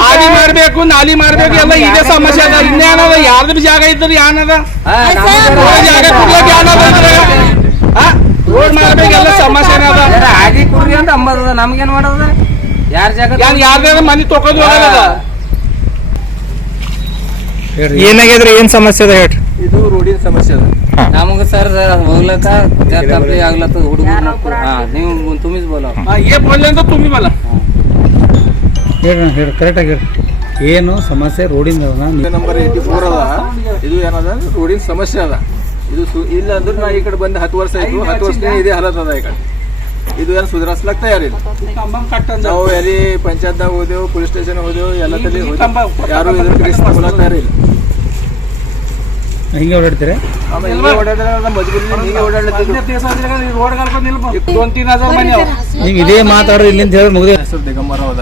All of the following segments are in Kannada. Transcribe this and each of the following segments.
ಹಾಲಿ ಮಾಡ್ಬೇಕು ನಾಲಿ ಮಾಡ್ಬೇಕು ಎಲ್ಲ ಇದೇ ಸಮಸ್ಯೆ ಅದ. ಇನ್ನೇನದ ಜಾಗ ಬಿ ಜಾಗ ಇದ್ರಿ ಯಾನದ ಜಾಗ ಕೊಡ್ಲಕ್ ರೋಡ್ ಮಾಡ್ಬೇಕು ಎಲ್ಲ ಸಮಸ್ಯೆ ಅದ ಆಗಿ ಕುರಿ ಅಂತ ಅಂಬದ ನಮ್ಗೇನ್ ಮಾಡೋದ? ಯಾರ ಜಾಗ ಯಾರ್ದಾರ ಮನೆ ತೊಕೊಂಡ್ ಹೋಗದ ಏನಾಗಿದ್ರೆ ಏನ್ ಸಮಸ್ಯೆ ಅದ ಹೇಳ್ರಿ? ಇದು ರೋಡಿನ ಸಮಸ್ಯೆ ಅದ. ನಮಗ ಸರ್ ಹೋಗ್ಲಕ್ಕ ಆಗ್ಲತ್ತ ಆಗ್ಲತ್ತದ ಹುಡುಗರು ಹಾ ನೀವು ತುಂಬಿಸ್ ಬೋಲ ಹಾ, ಏ ಬೋಲ್ಲೆ ಅಂತ ತುಂಬಿ ಮಲ್ಲ ಹೇಳ್ರಿ ಹೇಳಿ ಕರೆಕ್ಟಾಗಿ ಹೇಳಿ ಏನು ಸಮಸ್ಯೆ ರೋಡಿಂದ ಅದನ ನಂಬರ್ ಏಯ್ಟಿ ಫೋರ್ ಅದ. ಇದು ಏನದ? ರೋಡಿನ ಸಮಸ್ಯೆ ಅದ. ಇದು ಸು- ಇಲ್ಲ ಅಂದ್ರೆ ನಾ ಈ ಕಡೆ ಬಂದು ಹತ್ತು ವರ್ಷ ಆಯ್ತು ಹತ್ತು ವರ್ಷ ಇದೇ ಹಾಲತ್ ಅದ ಈ ಕಡೆ. ಇದು ಏನು ಸುಧಾರಿಸ್ಲಕ್ ತಯಾರಿಲ್ಲ ನಾವು ಎಲ್ಲಿ ಪಂಚಾಯತ್ದಾಗ ಹೋದೆವು ಪೊಲೀಸ್ ಸ್ಟೇಷನ್ ಹೋದೆವು ಎಲ್ಲ ತಲೆ. ಯಾರು ಇದ್ರ ತಯಾರಿಲ್ಲ ಹಿಂಗೆ ಓಡಾಡ್ತೀರ? ಹಜಾರ್ ಮನೆ ನೀವು ಇದೇ ಮಾತಾಡ್ರಿ ಇಲ್ಲಿಂದ ಹೇಳಿ ಮುಗಿದ ಹೆಸರು ದಿಗಂಬರ ಹೌದ?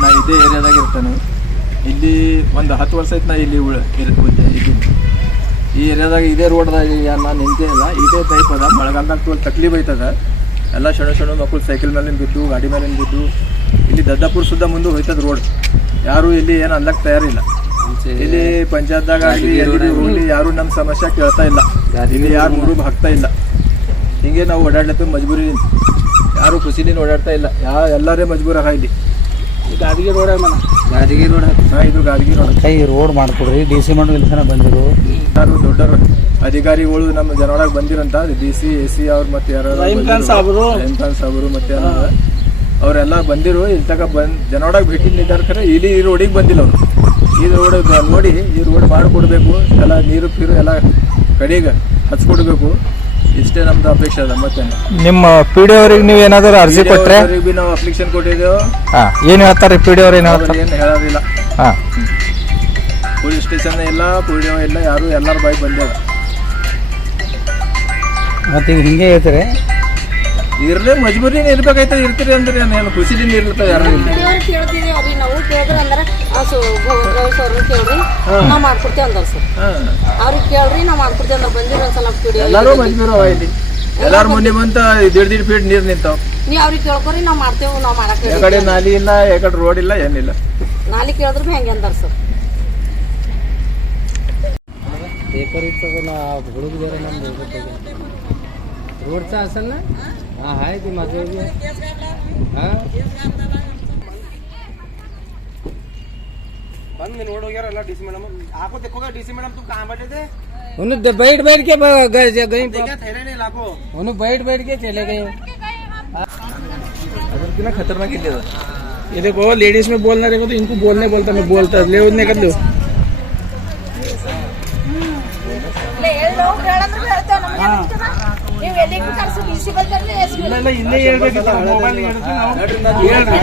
ನಾ ಇದೇ ಏರಿಯಾದಾಗ ಇರ್ತೇನೆ. ಇಲ್ಲಿ ಒಂದು ಹತ್ತು ವರ್ಷ ಆಯ್ತು ನಾ ಇಲ್ಲಿ ಉಳ ಇದ್ದೀನಿ. ಈ ಏರಿಯಾದಾಗ ಇದೇ ರೋಡ್ದಾಗ ನಾನು ನಿಂತೇ ಇಲ್ಲ. ಇದೇ ಟೈಪ್ ಅದ. ಮಳೆಗಾಲದಾಗ ತೋಲ್ ತಕ್ಲೀಫ್ ಐತದ ಎಲ್ಲ ಸಣ್ಣ ಸಣ್ಣ ಮಕ್ಕಳು ಸೈಕಲ್ ಮೇಲೆ ಬಿದ್ದು ಗಾಡಿ ಮೇಲೆ ಬಿದ್ದು. ಇಲ್ಲಿ ದದ್ದಾಪುರ ಸುದ್ದ ಮುಂದೆ ಹೋಯ್ತದ ರೋಡ್ ಯಾರು ಇಲ್ಲಿ ಏನು ಅನ್ಲಕ್ಕೆ ತಯಾರಿಲ್ಲ. ಇಲ್ಲಿ ಪಂಚಾಯತ್ದಾಗ ಆಗಲಿ ಹೋಗ್ಲಿ ಯಾರು ನಮ್ಮ ಸಮಸ್ಯೆ ಕೇಳ್ತಾ ಇಲ್ಲ. ಇಲ್ಲಿ ಯಾರು ಮುರುಬ್ ಹಾಕ್ತಾ ಇಲ್ಲ. ಹಿಂಗೆ ನಾವು ಓಡಾಡ್ಲತ್ತೀವಿ ಮಜಬೂರಿ ಯಾರು ಖುಷಿಲಿ ಓಡಾಡ್ತಾ ಇಲ್ಲ. ಯಾ ಎಲ್ಲರೇ ಮಜಬೂರ ಇಲ್ಲಿ ಗಾದಿಗೆ ರೋಡ್ ಮನ ಗಾದಿಗೆ ರೋಡ್ ಹಾ ಇದು ಗಾದಿಗೆ ರೋಡ್. ಕೈ ರೋಡ್ ಮಾಡ್ಕೊಡ್ರಿ. ಡಿ ಸಿ ಮಾಡಿ ಇಲ್ಲಿ ತನಕ ಬಂದಿರು. ಯಾರು ದೊಡ್ಡರು ಅಧಿಕಾರಿಗಳು ನಮ್ಮ ಜನೊಳಗೆ ಬಂದಿರಂತ. ಡಿ ಸಿ ಎ ಸಿ ಅವ್ರು ಮತ್ತೆ ಯಾರು ರಹೀಮ್ ಖಾನ್ ಸಾಬರು. ಅವರು ಮತ್ತೆ ಯಾರು ಅವರೆಲ್ಲ ಬಂದಿರು. ಇಲ್ಲಿ ತನಕ ಬಂದ್ ಭೇಟಿ ನೀಡಿದಾರೆ ಖರೆ ಇಲ್ಲಿ ಈ ರೋಡಿಗೆ ಬಂದಿಲ್ಲ ಅವರು. ಈ ರೋಡ್ ನೋಡಿ ಈ ರೋಡ್ ಮಾಡಿಕೊಡ್ಬೇಕು. ಎಲ್ಲ ನೀರು ಪೀರು ಎಲ್ಲ ಕಡೆಗೆ ಹಚ್ಕೊಡ್ಬೇಕು. ಇಷ್ಟೇ ನಮ್ದು ಅಪೇಕ್ಷೆ ಅದ ಮತ್ತೆ ನಿಮ್ಮ ಪಿ ಡಿ ಅವ್ರಿಗೆ ನೀವು ಏನಾದರೂ ಅರ್ಜಿ ಕೊಟ್ರೆ? ಬಿ ನಾವು ಅಪ್ಲಿಕೇಶನ್ ಕೊಟ್ಟಿದ್ದೇವೆ. ಹಾಂ ಏನು ಹೇಳ್ತಾರೆ ಪಿ ಡಿ ಅವ್ರು ಏನು ಹೇಳ್ತಾರೆ? ಏನು ಹೇಳೋದಿಲ್ಲ. ಹಾಂ. ಪೊಲೀಸ್ ಸ್ಟೇಷನ್ ಇಲ್ಲ ಪುಡಿಯೋ ಇಲ್ಲ ಯಾರು ಎಲ್ಲರ ಬಾಯಿ ಬಂದಿಲ್ಲ. ಮತ್ತೆ ಈಗ ಹಿಂಗೆ ಹೇಳ್ತಾರೆ? ಇರಲೇ ಮಜಬೂರಿನ ಇರ್ಬೇಕಾಯ್ತದೆ ಇರ್ತೀರಿ ಅಂದ್ರೆ ನಾನು ಖುಷಿಲಿಂದ ಇರುತ್ತೆ ಯಾರು ಇಲ್ಲ. ಕೇಳ್ತಿದೀವಿ ಅವಿ ನಾವು ಕೇಳಿದ್ರ ಅಂದ್ರೆ ಅವ್ರು ಕೇಳ್ರಿ ನಾವ್ ಮಾಡ್ಕೊಡ್ತೇವೆ ಅಂದ್ರ ಸರ್ ಹಾ. ಅವ್ರಿಗೆ ಕೇಳ್ರಿ ನಾವ್ ಮಾಡ್ಕೊಡ್ತೇವೆ ಅಂದ್ರೆ ಬಂದಿರ ಒಂದ್ಸಲ ವಿಡಿಯೋ ಎಲ್ಲಾರು ಮಜಬೂರ್ ಅವ ಇಲ್ಲಿ ಎಲ್ಲಾರು ಮುಂದೆ ಬಂತ ದಿಡ್ ದಿಡ್ ಫೀಟ್ ನೀರ್ ನಿಂತಾವ ನೀವ್ ಅವ್ರಿಗೆ ಕೇಳ್ಕೊರಿ ನಾವ್ ಮಾಡ್ತೇವೆ ನಾವ್ ಮಾಡಕ್ ಈ ಕಡೆ ನಾಲಿ ಇಲ್ಲ ಈ ಕಡೆ ರೋಡ್ ಇಲ್ಲ ಏನಿಲ್ಲ ನಾಳೆ ಕೇಳಿದ್ರು ಭೀ ಹೆಂಗೆ ಅಂದಾರ ಸರ್ पेपर इथं पण हुडूक जरा नंबर रोडचा असेल ना हा आहे ती माझं हा ಬಂದು ನೋಡು डीसी डीसी मैडम मैडम आपको देखोगे तुम कहाँ बैठे थे? उन्हें बैठ बैठ के चले गए। कितना खतरनाक ही ये देखो लेडीज़ में बोलना देखो तो इनको बोलने बोलता मैं बोलता ले उतने कर लो। ಇಲ್ಲ ಇಲ್ಲೇ ಹೇಳ್ಬೇಕಿತ್ತು ಮೊಬೈಲ್ ಹೇಳ್ತೀನಿ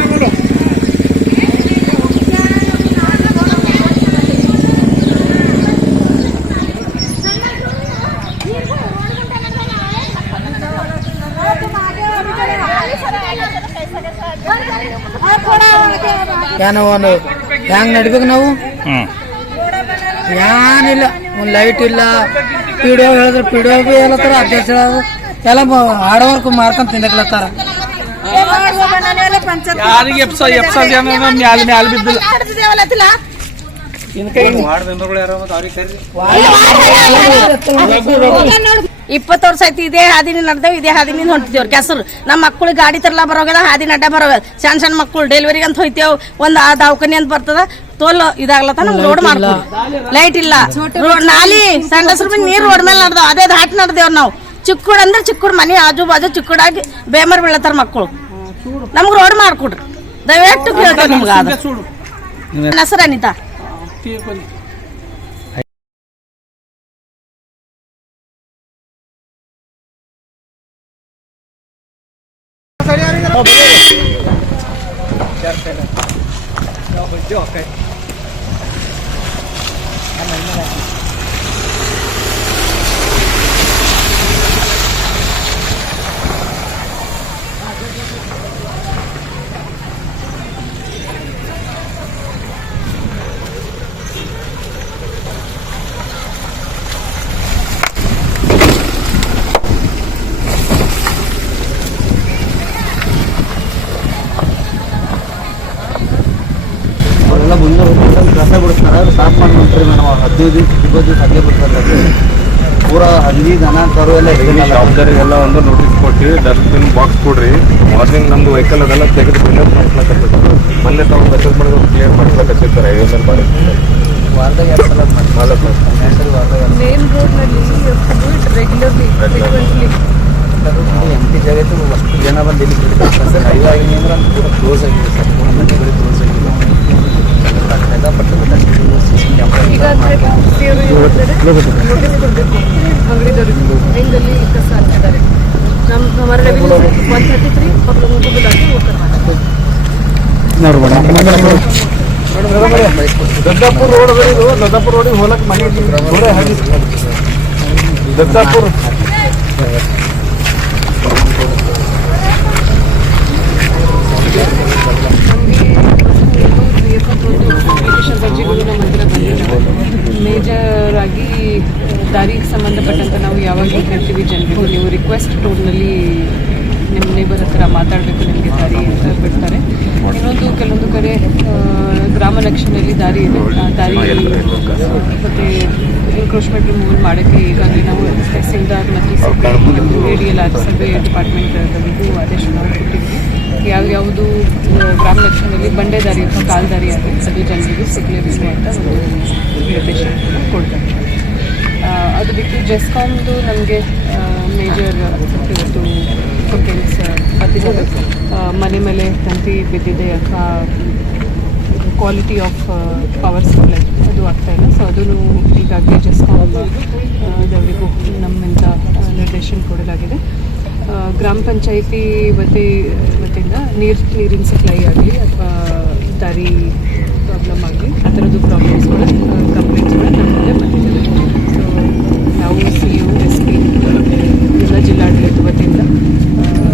ಏನು ಒಂದು ಹೆಂಗ್ ನಡಿಬೇಕು ನಾವು? ಏನಿಲ್ಲ ಒಂದು ಲೈಟ್ ಇಲ್ಲ. ಪಿಡಿಯೋ ಡಿ ಒ ಹೇಳಿದ್ರೆ ಪಿಡಿಯೋ ಬಿ ಹೇಳತ್ತಾರ ಅಧ್ಯಕ್ಷ ಎಲ್ಲ ಹಾರ್ಡ್ ವರ್ಕ್ ಮಾಡ್ಕೊಂಡ್ ತಿನ್ನಕ್ಲತ್ತಾರ ಯಾರಿಗೆ ಎಪ್ಸ ಎಪ್ಸ ಜನ ಮ್ಯಾಲ ಮ್ಯಾಲ ಬಿದ್ದಿಲ್ಲ. ಇಪ್ಪತ್ತು ವರ್ಷ ಆಯ್ತು ಇದೇ ಹಾದಿನಿ ನಡ್ದೇವೆ ಇದೇ ಹಾದಿನಿಂದ ಹೊಂಟಿದ್ದೇವ್ರ ಕೆಸರು. ನಮ್ಮ ಮಕ್ಕಳು ಗಾಡಿ ತರಲ ಬರೋಗದ ಹಾದಿ ನಡ್ಡ ಬರೋಗ ಸಣ್ಣ ಸಣ್ಣ ಮಕ್ಕಳು ಡೆಲಿವರಿಗೆ ಅಂತ ಹೋಯ್ತೇವ್. ಒಂದು ಆ ದವಾಖಾನೆ ಅಂತ ಬರ್ತದ. ತೋಲ್ ಇದಾಗ್ಲತ್ತ ನಮ್ ರೋಡ್ ಮಾಡ್ಕೊಡಿ. ಲೈಟ್ ಇಲ್ಲ. ರೋಡ್ ನಾಲಿ ಸಣ್ಣ ಹೆಸ್ರು ನೀರು ರೋಡ್ ಮೇಲೆ ನಡ್ದಾವ್. ಅದೇ ದಾಟ್ ನಡ್ದೇವ್ ನಾವು. ಚಿಕ್ಕುಡ್ ಅಂದ್ರೆ ಚಿಕ್ಕುಡ್ ಮನೆ ಆಜು ಬಾಜು ಚಿಕ್ಕುಡಾಗಿ ಬೇಮರ್ ಬೀಳತ್ತಾರ ಮಕ್ಕಳು. ನಮ್ಗೆ ರೋಡ್ ಮಾಡ್ಕೊಡ್ರಿ. ದಯವಿಟ್ಟು ಕೇಳ್ತೇವೆ ನಿಮ್ಗೆ ಹೆಸರು ಅನಿತಾ? ಅವರೆಲ್ಲ ಮುಂದೆ ಕಸ ಬಿಡ್ತಾರೆ ಅದು ಸ್ಟಾಪ್ ಮಾಡಿ ನೋಡ್ರಿ ಮೇಡಮ್ ಅವ್ರು ಹದಿನೈದು ದಿವಸ ಇಪ್ಪತ್ತು ದಿವಸ ಹಂಗೆ ಬಿಡ್ತಾರೆ ಪೂರ ಹಂದಿ ದನ ಕರು ಎಲ್ಲ ಹಿಡಿದಿಲ್ಲ ಜವಾಬ್ದಾರಿಗೆಲ್ಲ ಒಂದು ನೋಟಿಸ್ ಕೊಟ್ಟು ಡಸ್ಟ್ಬಿನ್ ಬಾಕ್ಸ್ ಕೊಡ್ರಿ. ಮಾರ್ನಿಂಗ್ ನಮ್ದು ವೆಹಿಕಲ್ ಅದೆಲ್ಲ ತೆಗೆದು ಕ್ಲಿಯರ್ ಮಾಡ್ಸ್ಲಕತ್ತಿರ್ತಾರೆ ಮೊನ್ನೆ ತಾವು ಮೆಸೇಜ್ ಮಾಡಿದ್ರು ಕ್ಲಿಯರ್ ಮಾಡ್ಸ್ಲಕತ್ತಿರ್ತಾರೆ ಐದು ಮೇಲೆ ಮಾಡಿ? ವಾರದಾಗ ಎರಡು ಸಲ ನಾಲ್ಕು ಮೇನ್ ರೋಡ್ನಲ್ಲಿ ರೆಗ್ಯುಲರ್ಲಿ ಫ್ರೀಕ್ವೆಂಟ್ಲಿ ಎಂಟಿ ಜಾಗಕ್ಕೆ ಅಷ್ಟು ಜನ ಬಂದು ಇಲ್ಲಿ ಬಿಡ್ತಾರೆ ಸರ್ ಅಂದ್ರೆ ಅದು ಪೂರ ಕ್ಲೋಸ್ ಆಗಿದೆ ಸರ್ ಕ್ಲೋಸ್ ಆಗಿಲ್ಲ ದಾಖಲೆಯಿಂದ ಪಟ್ಟಣದ ತಹಸೀಲ್ದಾರ್ ಸಿಸಿ ದದ್ದಾಪುರ ರೋಡ್ ಅದ ಇದು ದದ್ದಾಪುರ ರೋಡಿಗೆ ಹೋಲಕ್ಕೆ ಮನೆ ದೂರ ಹಾಕಿದ್ರು ದದ್ದಾಪುರ Thank you. ಮೇಜರ್ ಆಗಿ ದಾರಿಗೆ ಸಂಬಂಧಪಟ್ಟಂತೆ ನಾವು ಯಾವಾಗಲೂ ಹೇಳ್ತೀವಿ ಜನರಿಗೂ ನೀವು ರಿಕ್ವೆಸ್ಟ್ ಟೋನ್ನಲ್ಲಿ ನಿಮ್ಮ ನೇಬರ್ ಹತ್ರ ಮಾತಾಡಬೇಕು, ನಿಮಗೆ ದಾರಿ ಅಂತ ಬಿಡ್ತಾರೆ. ಇನ್ನೊಂದು, ಕೆಲವೊಂದು ಕಡೆ ಗ್ರಾಮ ನಕ್ಷೆನಲ್ಲಿ ದಾರಿ ಇದೆ. ದಾರಿ ಮತ್ತು ಎನ್ಕ್ರೋಚ್ಮೆಂಟ್ ರಿಮೂವಲ್ ಮಾಡೋಕ್ಕೆ ಈಗಾಗಲೇ ನಾವು ತಹಸೀಲ್ದಾರ್ ಮತ್ತು A D L R survey ಡಿಪಾರ್ಟ್ಮೆಂಟ್ಗಳಿಗೂ ಆದೇಶ ಕೊಟ್ಟಿದ್ವಿ ಯಾವ್ಯಾವುದು ಗ್ರಾಮ ಲಕ್ಷಣದಲ್ಲಿ ಬಂಡೆ ದಾರಿ ಅಥವಾ ಕಾಲ್ದಾರಿ ಅದು ಜನರಿಗೆ ಸಿಗಲೇಬೇಕು ಅಂತ ಒಂದು ನಿರ್ದೇಶನ ಕೊಡ್ತಾರೆ ಅದು ಬಿಟ್ಟು ಜೆಸ್ಕಾಮ್ದು ನಮಗೆ ಮೇಜರ್ ಇವತ್ತು ಕಂಪ್ಲೇಂಟ್ಸ್ ಬರ್ತಿದ್ದಾವೆ ಆ, ಮನೆ ಮೇಲೆ ತಂತಿ ಬಿದ್ದಿದೆ ಅಥವಾ ಕ್ವಾಲಿಟಿ ಆಫ್ ಪವರ್ ಸಪ್ಲೈ ಅದು ಆಗ್ತಾ ಇಲ್ಲ. ಸೊ ಅದನ್ನು ಈಗಾಗಲೇ ಜಸ್ಕಾಮ್ ಇದವರಿಗೂ ನಮ್ಮಿಂದ ಆ, ನಿರ್ದೇಶನ ಕೊಡಲಾಗಿದೆ. ಗ್ರಾಮ ಪಂಚಾಯಿತಿ ವತಿ ವತಿಯಿಂದ ನೀರು ನೀರಿನ ಸಪ್ಲೈ ಆಗಲಿ ಅಥವಾ ದಾರಿ ಪ್ರಾಬ್ಲಮ್ ಆಗಲಿ ಆ ಥರದ್ದು ಪ್ರಾಬ್ಲಮ್ಸ್ ಕೂಡ ಕಂಪ್ಲೇಂಟ್ಸ್ ಕೂಡ ನಮ್ಮ ಮುಂದೆ ಬಂದಿದ್ದಾವೆ ಸೊ ನಾವು ಸಿ ಯು ಎಸ್ ಪಿ ಎಲ್ಲ ಜಿಲ್ಲಾಡಳಿತ ವತಿಯಿಂದ ಆ,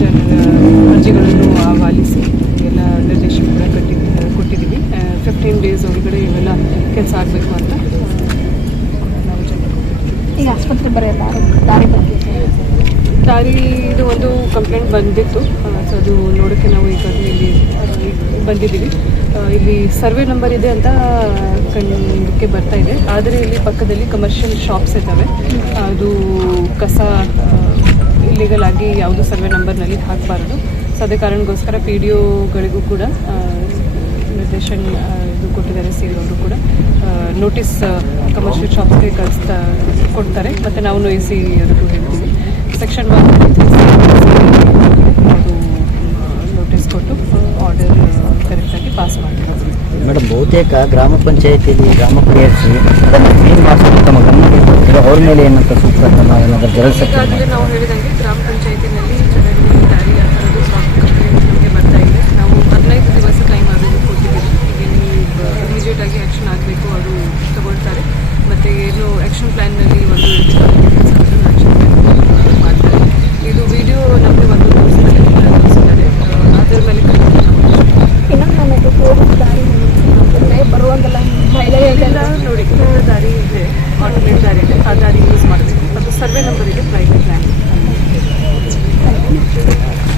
ಜನರ ಅರ್ಜಿಗಳನ್ನು ಆಹ್ವಾನಿಸಿ ಎಲ್ಲ ನಿರ್ದೇಶನ ಕೂಡ ಕಟ್ಟಿ ಕೊಟ್ಟಿದ್ದೀವಿ ಫಿಫ್ಟೀನ್ ಡೇಸ್ ಒಳಗಡೆ ಇವೆಲ್ಲ ಕೆಲಸ ಆಗಬೇಕು ಅಂತ. ಈ ಆಸ್ಪತ್ರೆ ಬರೆಯಲ್ಲ ದಾರಿ ಬಗ್ಗೆ ದಾರಿ ಇದು ಒಂದು ಕಂಪ್ಲೇಂಟ್ ಬಂದಿತ್ತು. ಸೊ ಅದು ನೋಡೋಕ್ಕೆ ನಾವು ಈಗ ಇಲ್ಲಿ ಬಂದಿದ್ದೀವಿ. ಇಲ್ಲಿ ಸರ್ವೆ ನಂಬರ್ ಇದೆ ಅಂತ ಕಣ್ಣಕ್ಕೆ ಬರ್ತಾ ಇದೆ. ಆದರೆ ಇಲ್ಲಿ ಪಕ್ಕದಲ್ಲಿ ಕಮರ್ಷಿಯಲ್ ಶಾಪ್ಸ್ ಇದ್ದಾವೆ. ಅದು ಕಸ ಇಲ್ಲಿಗಲ್ ಆಗಿ ಯಾವುದು ಸರ್ವೆ ನಂಬರ್ನಲ್ಲಿ ಹಾಕಬಾರ್ದು. ಸೊ ಅದೇ ಕಾರಣಕ್ಕೋಸ್ಕರ ಪಿ ಡಿ ಒಗಳಿಗೂ ಕೂಡ ನಿರ್ದೇಶನ್ ಇದು ಕೊಟ್ಟಿದ್ದಾರೆ ಸಿ ಅವರು ಕೂಡ. ನೋಟಿಸ್ ಕಮರ್ಷಿಯಲ್ ಶಾಪ್ಸ್ಗೆ ಕಳಿಸ್ತಾ ಕೊಡ್ತಾರೆ. ಮತ್ತು ನಾವು ನೋಯಿಸಿ ಅವರಿಗೂ ಹೇಳ್ತೀವಿ. ಸೆಕ್ಷನ್ ಒನ್ ನೋಟಿಸ್ ಕೊಟ್ಟು ಆರ್ಡರ್ ಕರೆಕ್ಟಾಗಿ ಪಾಸ್ ಮಾಡ್ತಾರೆ. ಮೇಡಮ್ ಬಹುತೇಕ ಗ್ರಾಮ ಪಂಚಾಯತಿಯಲ್ಲಿ ಗ್ರಾಮ ಸೇರಿಸಿ ಅದನ್ನು ಕ್ಲೀನ್ ಮಾಡಿಸೋದು ತಮ್ಮ ಗಮನಕ್ಕೆ ಅವ್ರ ಮೇಲೆ ಏನಂತ ಸೂಕ್ತ ಕ್ರಮ ಏನಾದರೂ ಜಲಸಕ್ತಿ ನಾವು ಹೇಳಿದಂಗೆ ಗ್ರಾಮ ಪಂಚಾಯತಿನಲ್ಲಿ ಚರಂಡಿ ದಾರಿ ಆ ಥರದ್ದು ಕಂಪ್ಲೇಂಟ್ ನಮಗೆ ಬರ್ತಾ ಇದೆ ನಾವು ಹದಿನೈದು ದಿವಸ ಟೈಮ್ ಅದನ್ನು ಕೊಟ್ಟಿದ್ದೀವಿ ಇಮಿಡಿಯೇಟ್ ಆಗಿ ಆ್ಯಕ್ಷನ್ ಆಗಬೇಕು ಅವರು ತಗೊಳ್ತಾರೆ ಮತ್ತು ಏನು ಆ್ಯಕ್ಷನ್ ಪ್ಲ್ಯಾನ್ನಲ್ಲಿ ಒಂದು ಆ್ಯಕ್ಷನ್ ಪ್ಲ್ಯಾನ್ ಮಾಡ್ತಾರೆ ಇದು ವಿಡಿಯೋ